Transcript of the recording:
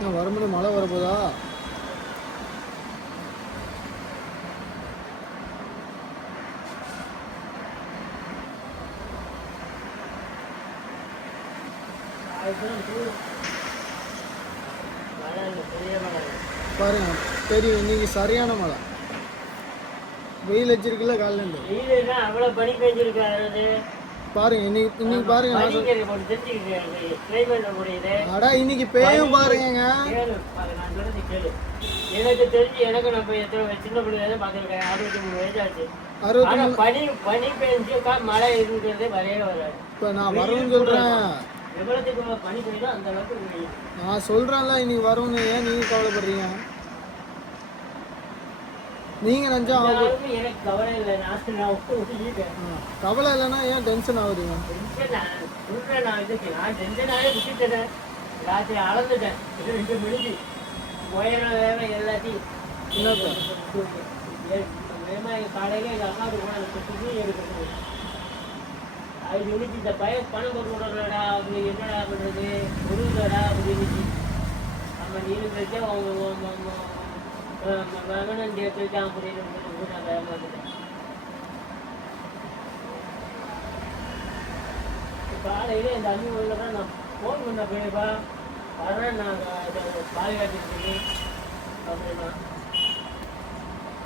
நான் வரும்போது மழை வரப்போதா? பாருங்க தெரியும், இன்னைக்கு சரியான மழை. வெயில் வச்சிருக்குல்ல காலையில இருந்து. அவ்வளவு பனி பெஞ்சிருக்கு. பாருங்க இன்னைக்கு பாருங்க. அடா இன்னைக்கு பேயும் பாருங்க. எனக்கு தெரிஞ்சு எனக்கு நம்ம எத்தனை சின்ன பிள்ளைங்க பார்த்துருக்கேன். 63 வயசாச்சு. பனி பெஞ்சு மழை இருக்கிறதே வரையே வராது. இப்ப நான் வரும்னு சொல்றேன். எவ்வளவுக்கு பனி பெய்யுதோ அந்த அளவுக்கு நான் சொல்றேன்ல இன்னைக்கு வரும்னு. ஏன் நீங்க கவலைப்படுறீங்க? நீங்க நினைச்சா எனக்கு கவலை இல்லை. கவலை இல்லைன்னா ஏன் டென்ஷன் ஆகுதுங்க? நான் டென்ஷனாவே விட்டுட்டேன். ராத்திரி அளந்துட்டேன் 2 மணிக்கு. உயரம் வேகம் எல்லாத்தையும் காலையில எங்கள் அம்மாவுக்கு துணி எடுக்கணும். அது இன்னைக்கு இந்த பணம் போட்டு விடலடா, அப்படி என்னடா பண்ணுறது, ஒருடா அப்படின்னு நம்ம நீரும் வச்சா மகனம் சேர்த்துட்டான் அப்படின்னு நான் பயமாட்டேன். காலையில இந்த அஞ்சு மணில தான் நான் ஃபோன் பண்ண போயிருப்பா வரேன். நான் பாதுகாத்துட்டு அப்படின்னா